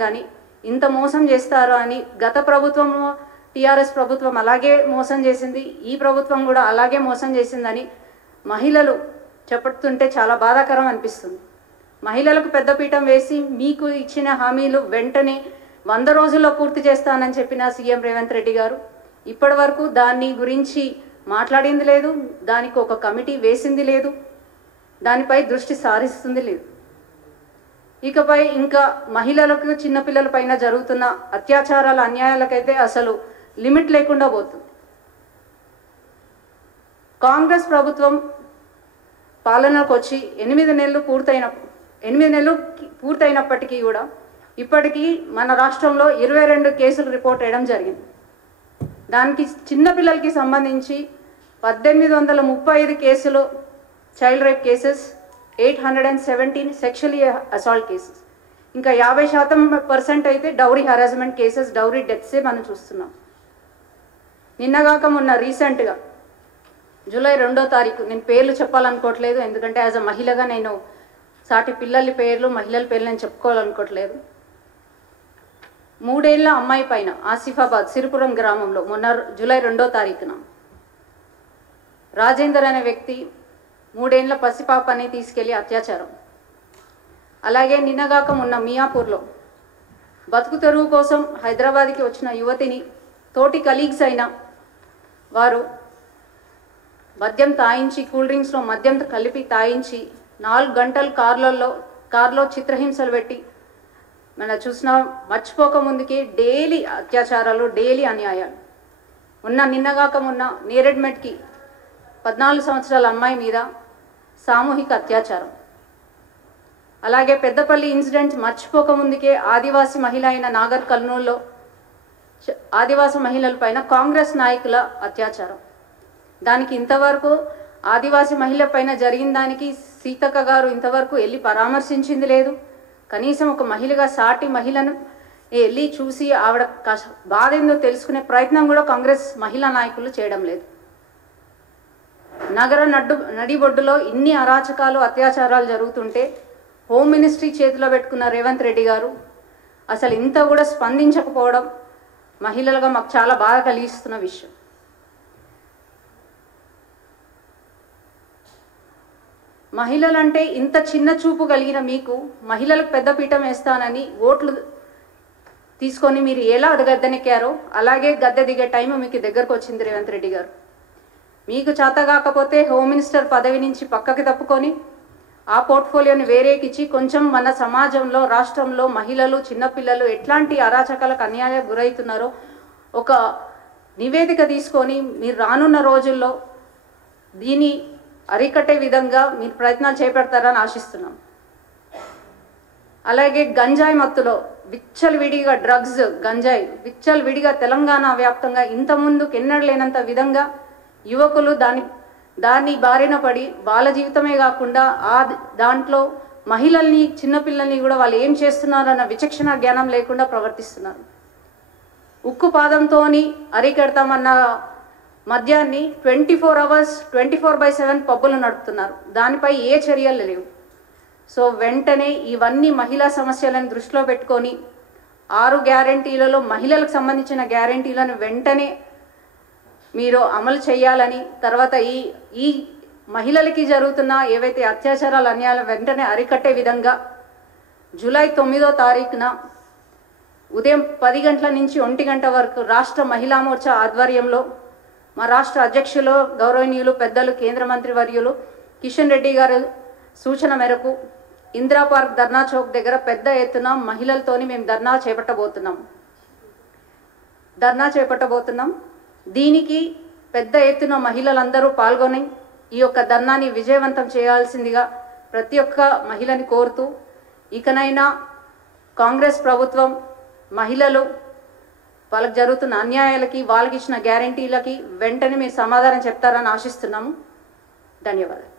కానీ ఇంత మోసం చేస్తారు అని గత ప్రభుత్వం టిఆర్ఎస్ ప్రభుత్వం అలాగే మోసం చేసింది, ఈ ప్రభుత్వం కూడా అలాగే మోసం చేసిందని మహిళలు చెప్పుతుంటే చాలా బాధాకరం అనిపిస్తుంది. మహిళలకు పెద్దపీఠం వేసి మీకు ఇచ్చిన హామీలు వెంటనే 100 రోజుల్లో పూర్తి చేస్తానని చెప్పిన సీఎం రేవంత్ రెడ్డి గారు ఇప్పటి వరకు దాని గురించి మాట్లాడింది లేదు, దానికి ఒక కమిటీ వేసింది లేదు, దానిపై దృష్టి సారిస్తుంది లేదు. ఇకపై ఇంకా మహిళలకు చిన్నపిల్లల పైన జరుగుతున్న అత్యాచారాల అన్యాయాలకైతే అసలు లిమిట్ లేకుండా పోతుంది. కాంగ్రెస్ ప్రభుత్వం పాలనకు వచ్చి 8 నెలలు పూర్తయినప్పటికీ కూడా ఇప్పటికీ మన రాష్ట్రంలో 22 కేసులు రిపోర్ట్ చేయడం జరిగింది. దానికి చిన్నపిల్లలకి సంబంధించి 1835 కేసులు child rape cases, 817 sexual assault cases, ఇంకా 50% అయితే డౌరీ హరాస్మెంట్ కేసెస్, డౌరీ డెత్సే మనం చూస్తున్నాం. నిన్నగాక మొన్న రీసెంట్గా జూలై 2వ తారీఖు, నేను పేర్లు చెప్పాలనుకోవట్లేదు ఎందుకంటే యాజ్ అ మహిళగా నేను సాటి పిల్లల పేర్లు మహిళల పేర్లు నేను చెప్పుకోవాలనుకోవట్లేదు. 3 ఏళ్ల అమ్మాయి పైన ఆసిఫాబాద్ సిరిపురం గ్రామంలో మొన్న జూలై 2వ తారీఖున రాజేందర్ అనే వ్యక్తి 3 ఏళ్ల పసిపాపని తీసుకెళ్లి అత్యాచారం. అలాగే నిన్నగాక మొన్న మియాపూర్లో బతుకు తెరువు కోసం హైదరాబాద్కి వచ్చిన యువతిని తోటి కలీగ్స్ అయిన వారు మద్యం తాయించి, కూల్ డ్రింక్స్లో మద్యం కలిపి తాయించి 4 గంటలు కార్లో చిత్రహింసలు పెట్టి మనం చూసిన మర్చిపోక ముందుకే డైలీ అత్యాచారాలు, డైలీ అన్యాయాలు. నిన్నగాక మొన్న నేరెడ్మెట్కి 14 సంవత్సరాల అమ్మాయి మీద సామూహిక అత్యాచారం. అలాగే పెద్దపల్లి ఇన్సిడెంట్ మర్చిపోక ముందుకే ఆదివాసీ మహిళ అయిన నాగర్ కర్నూల్లో ఆదివాసీ మహిళల పైన కాంగ్రెస్ నాయకుల అత్యాచారం. దానికి ఇంతవరకు ఆదివాసీ మహిళ పైన జరిగిన దానికి సీతక్క గారు ఇంతవరకు వెళ్ళి పరామర్శించింది లేదు. కనీసం ఒక మహిళగా సాటి మహిళను వెళ్ళి చూసి ఆవిడ బాధ ఏందో తెలుసుకునే ప్రయత్నం కూడా కాంగ్రెస్ మహిళా నాయకులు చేయడం లేదు. నగర నడిబొడ్డులో ఇన్ని అరాచకాలు, అత్యాచారాలు జరుగుతుంటే హోమ్ మినిస్ట్రీ చేతిలో పెట్టుకున్న రేవంత్ రెడ్డి గారు అసలు ఇంత కూడా స్పందించకపోవడం మహిళలుగా మాకు చాలా బాధ కలిగిస్తున్న విషయం. మహిళలంటే ఇంత చిన్న చూపు కలిగిన మీకు మహిళలకు పెద్దపీఠం వేస్తానని ఓట్లు తీసుకొని మీరు ఎలా గద్దెనెక్కారో అలాగే గద్దె దిగే టైం మీకు దగ్గరకు వచ్చింది రేవంత్ రెడ్డి గారు. మీకు చేత కాకపోతే హోమ్ మినిస్టర్ పదవి నుంచి పక్కకి తప్పుకొని ఆ పోర్ట్ఫోలియోని వేరేకిచ్చి కొంచెం మన సమాజంలో, రాష్ట్రంలో మహిళలు, చిన్నపిల్లలు ఎట్లాంటి అరాచకాలకు అన్యాయాలకు గురవుతున్నారో ఒక నివేదిక తీసుకొని మీరు రానున్న రోజుల్లో దీన్ని అరికట్టే విధంగా మీరు ప్రయత్నాలు చేపడతారని ఆశిస్తున్నాం. అలాగే గంజాయి మత్తులో విచ్చలవిడిగా డ్రగ్స్, గంజాయి విచ్చలవిడిగా తెలంగాణ వ్యాప్తంగా ఇంతకుముందుకు ఎన్నడూ లేనంత విధంగా యువకులు దాన్ని బారిన పడి వాళ్ళ జీవితమే కాకుండా దాంట్లో మహిళల్ని, చిన్నపిల్లల్ని కూడా వాళ్ళు ఏం చేస్తున్నారన్న విచక్షణ జ్ఞానం లేకుండా ప్రవర్తిస్తున్నారు. ఉక్కు పాదంతో అరికెడతామన్న మద్యాన్ని 24 hours 24/7 పబ్బులు నడుపుతున్నారు. దానిపై ఏ చర్యలు లేవు. సో వెంటనే ఇవన్నీ మహిళా సమస్యలను దృష్టిలో పెట్టుకొని 6 గ్యారంటీలలో మహిళలకు సంబంధించిన గ్యారంటీలను వెంటనే మీరు అమలు చేయాలని, తర్వాత ఈ మహిళలకి జరుగుతున్న ఏవైతే అత్యాచారాలు, అన్యాయాలు వెంటనే అరికట్టే విధంగా జూలై 9వ తారీఖున ఉదయం 10 గంటల నుంచి 1 గంట వరకు రాష్ట్ర మహిళా మోర్చా ఆధ్వర్యంలో మా రాష్ట్ర అధ్యక్షులు గౌరవనీయులు పెద్దలు కేంద్ర మంత్రి వర్యులు కిషన్ రెడ్డి గారు సూచన మేరకు ఇందిరా పార్క్ ధర్నా చౌక్ దగ్గర పెద్ద ఎత్తున మహిళలతోని మేము ధర్నా చేపట్టబోతున్నాం. దీనికి పెద్ద ఎత్తున మహిళలందరూ పాల్గొని ఈ యొక్క ధర్నాని విజయవంతం చేయాల్సిందిగా ప్రతి ఒక్క మహిళని కోరుతూ, ఇకనైనా కాంగ్రెస్ ప్రభుత్వం మహిళలు వాళ్ళకి జరుగుతున్న అన్యాయాలకి, వాళ్ళకి ఇచ్చిన గ్యారంటీలకి వెంటనే మీరు సమాధానం చెప్తారని ఆశిస్తున్నాము. ధన్యవాదాలు.